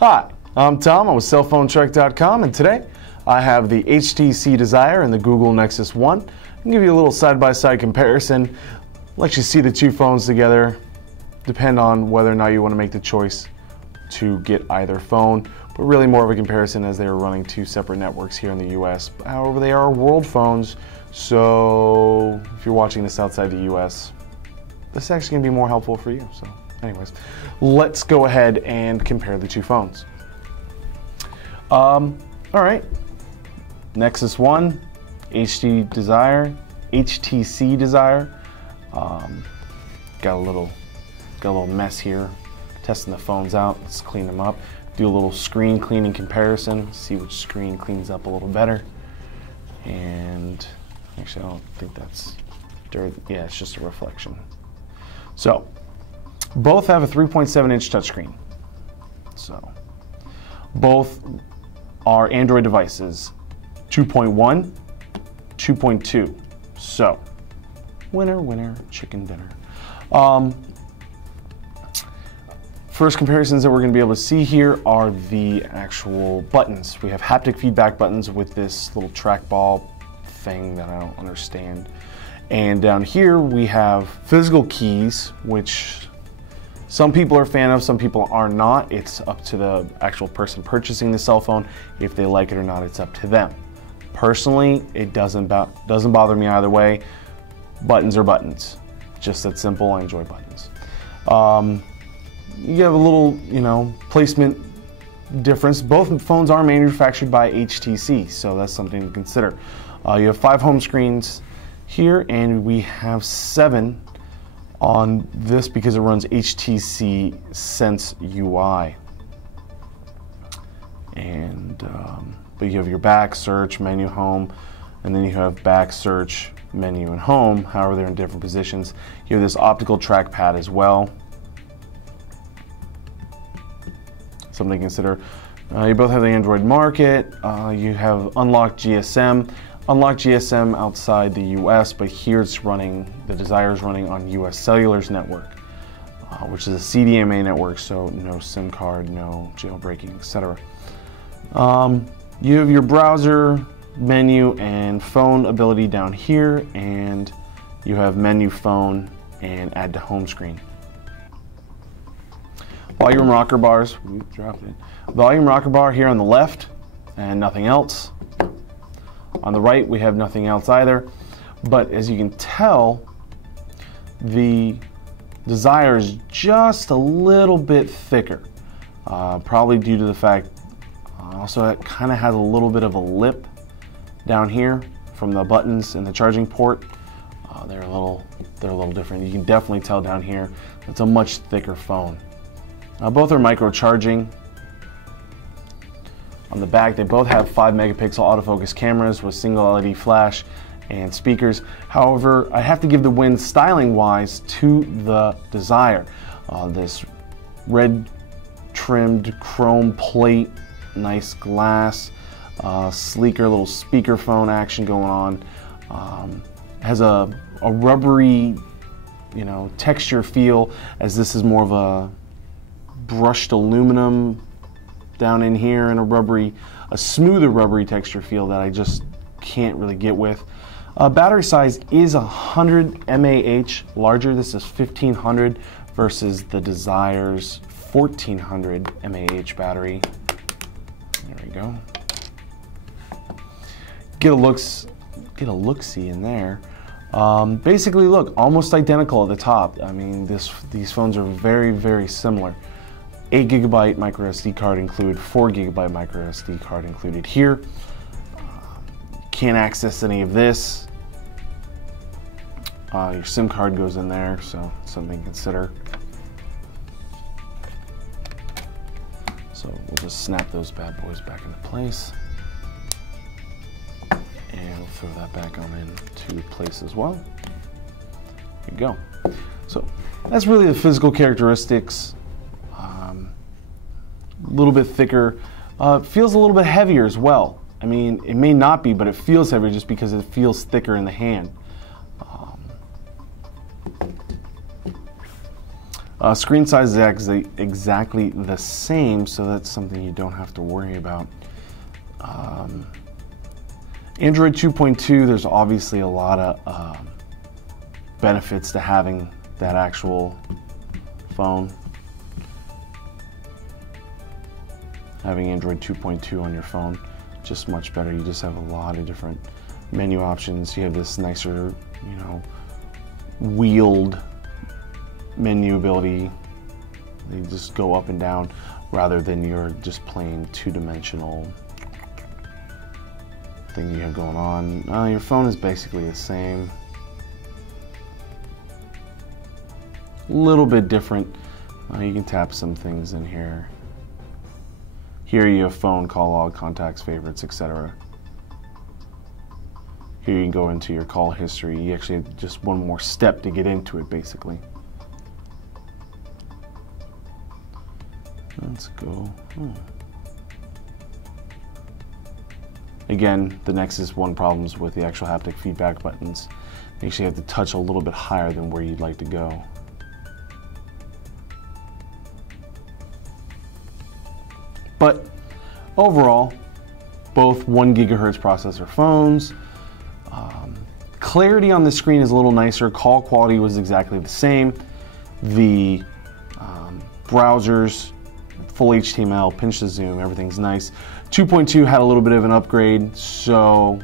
Hi, I'm Tom. I'm with cellphonetrek.com, and today I have the HTC Desire and the Google Nexus 1. I'll give you a little side-by-side comparison, let you see the two phones together, depend on whether or not you want to make the choice to get either phone, but really more of a comparison as they are running two separate networks here in the US. However, they are world phones, so if you're watching this outside the US, this is actually going to be more helpful for you. So anyways, let's go ahead and compare the two phones. All right, Nexus 1, HTC Desire. Got a little mess here. Testing the phones out. Let's clean them up. Do a little screen cleaning comparison. See which screen cleans up a little better. And actually, I don't think that's dirty. Yeah, it's just a reflection. So both have a 3.7-inch touchscreen. So both are Android devices, 2.1, 2.2. So winner, winner, chicken dinner. First comparisons that we're going to be able to see here are the actual buttons. We have haptic feedback buttons with this little trackball thing that I don't understand. And down here we have physical keys, which some people are a fan of, some people are not. It's up to the actual person purchasing the cell phone. If they like it or not, it's up to them. Personally, it doesn't bother me either way. Buttons are buttons. Just that simple. I enjoy buttons. You have a little, placement difference. Both phones are manufactured by HTC, so that's something to consider. You have 5 home screens here, and we have 7 on this because it runs HTC Sense UI. And but you have your back, search, menu, home, and then you have back, search, menu, and home. However, they're in different positions. You have this optical trackpad as well. Something to consider. You both have the Android market. You have unlocked GSM. Unlocked GSM outside the US, but here it's running, the Desire is running on US Cellular's network, which is a CDMA network, so no SIM card, no jailbreaking, etc. You have your browser, menu, and phone ability down here, and you have menu, phone, and add to home screen. Volume rocker bars, we dropped it. Volume rocker bar here on the left, and nothing else. On the right, we have nothing else either. But as you can tell, the Desire is just a little bit thicker, probably due to the fact also it kind of has a little bit of a lip down here from the buttons and the charging port. They're a little different. You can definitely tell down here it's a much thicker phone. Both are micro charging. On the back, they both have 5-megapixel autofocus cameras with single LED flash and speakers. However, I have to give the win styling-wise to the Desire. This red trimmed chrome plate, nice glass, sleeker little speakerphone action going on. Has a rubbery, texture feel, as this is more of a brushed aluminum down in here, and a smoother rubbery texture feel that I just can't really get with. Battery size is 100 mAh larger. This is 1500 versus the Desire's 1400 mAh battery. There we go. Get a look-see in there. Basically, look, almost identical at the top. I mean, these phones are very, very similar. 8GB micro SD card included, 4GB micro SD card included here. Can't access any of this. Your SIM card goes in there, so something to consider. So we'll just snap those bad boys back into place. And we'll throw that back on into place as well. There you go. So that's really the physical characteristics. A little bit thicker. Feels a little bit heavier as well. I mean, it may not be, but it feels heavier just because it feels thicker in the hand. Screen size is exactly the same, so that's something you don't have to worry about. Android 2.2, there's obviously a lot of benefits to having that actual phone. Having Android 2.2 on your phone, just much better. You just have a lot of different menu options. You have this nicer, you know, wheeled menu ability. They just go up and down rather than your just plain two-dimensional thing you have going on. Your phone is basically the same. A little bit different. You can tap some things in here. Here you have phone, call log, contacts, favorites, etc. Here you can go into your call history. You actually have just one more step to get into it, basically. Let's go. Again, the Nexus One problems with the actual haptic feedback buttons. You actually have to touch a little bit higher than where you'd like to go. But overall, both 1 gigahertz processor phones. Clarity on the screen is a little nicer. Call quality was exactly the same. The browsers, full HTML, pinch to zoom, everything's nice. 2.2 had a little bit of an upgrade, so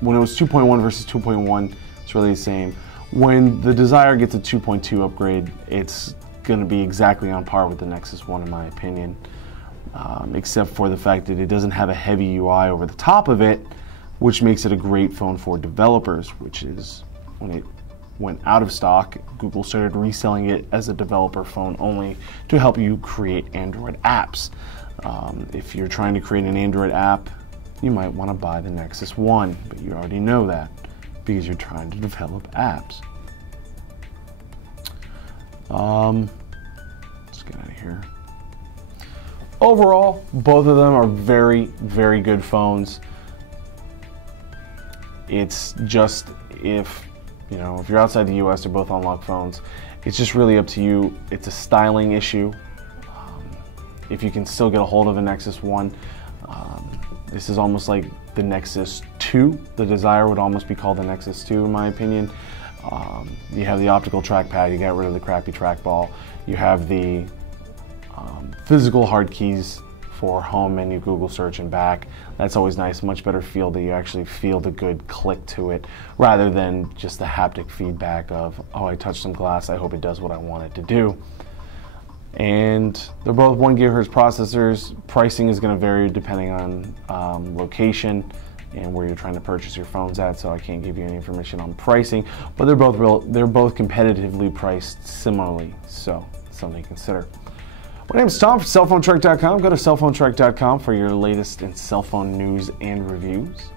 when it was 2.1 versus 2.1, it's really the same. When the Desire gets a 2.2 upgrade, it's going to be exactly on par with the Nexus One in my opinion, except for the fact that it doesn't have a heavy UI over the top of it, which makes it a great phone for developers, which is when it went out of stock, Google started reselling it as a developer phone only to help you create Android apps. If you're trying to create an Android app, you might want to buy the Nexus One, but you already know that because you're trying to develop apps. Let's get out of here. Overall, both of them are very, very good phones. It's just if you're outside the US, they're both unlocked phones. It's just really up to you. It's a styling issue. If you can still get a hold of a Nexus One, this is almost like the Nexus 2. The Desire would almost be called the Nexus 2 in my opinion. You have the optical trackpad, you got rid of the crappy trackball. You have the physical hard keys for home, menu, Google search, and back. That's always nice, much better feel that you actually feel the good click to it, rather than just the haptic feedback of, oh, I touched some glass, I hope it does what I want it to do. And they're both 1 gigahertz processors. Pricing is going to vary depending on location and where you're trying to purchase your phones at, so I can't give you any information on pricing, but they're both competitively priced similarly, so something to consider. My name is Tom from cellphonetrek.com. Go to cellphonetrek.com for your latest in cell phone news and reviews.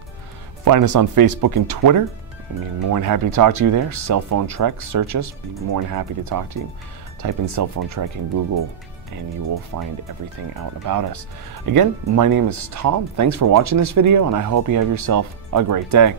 Find us on Facebook and Twitter. I'd be more than happy to talk to you there. Cell Phone Trek, search us. Be more than happy to talk to you. Type in Cell Phone Trek in Google and you will find everything out about us. Again, my name is Tom. Thanks for watching this video and I hope you have yourself a great day.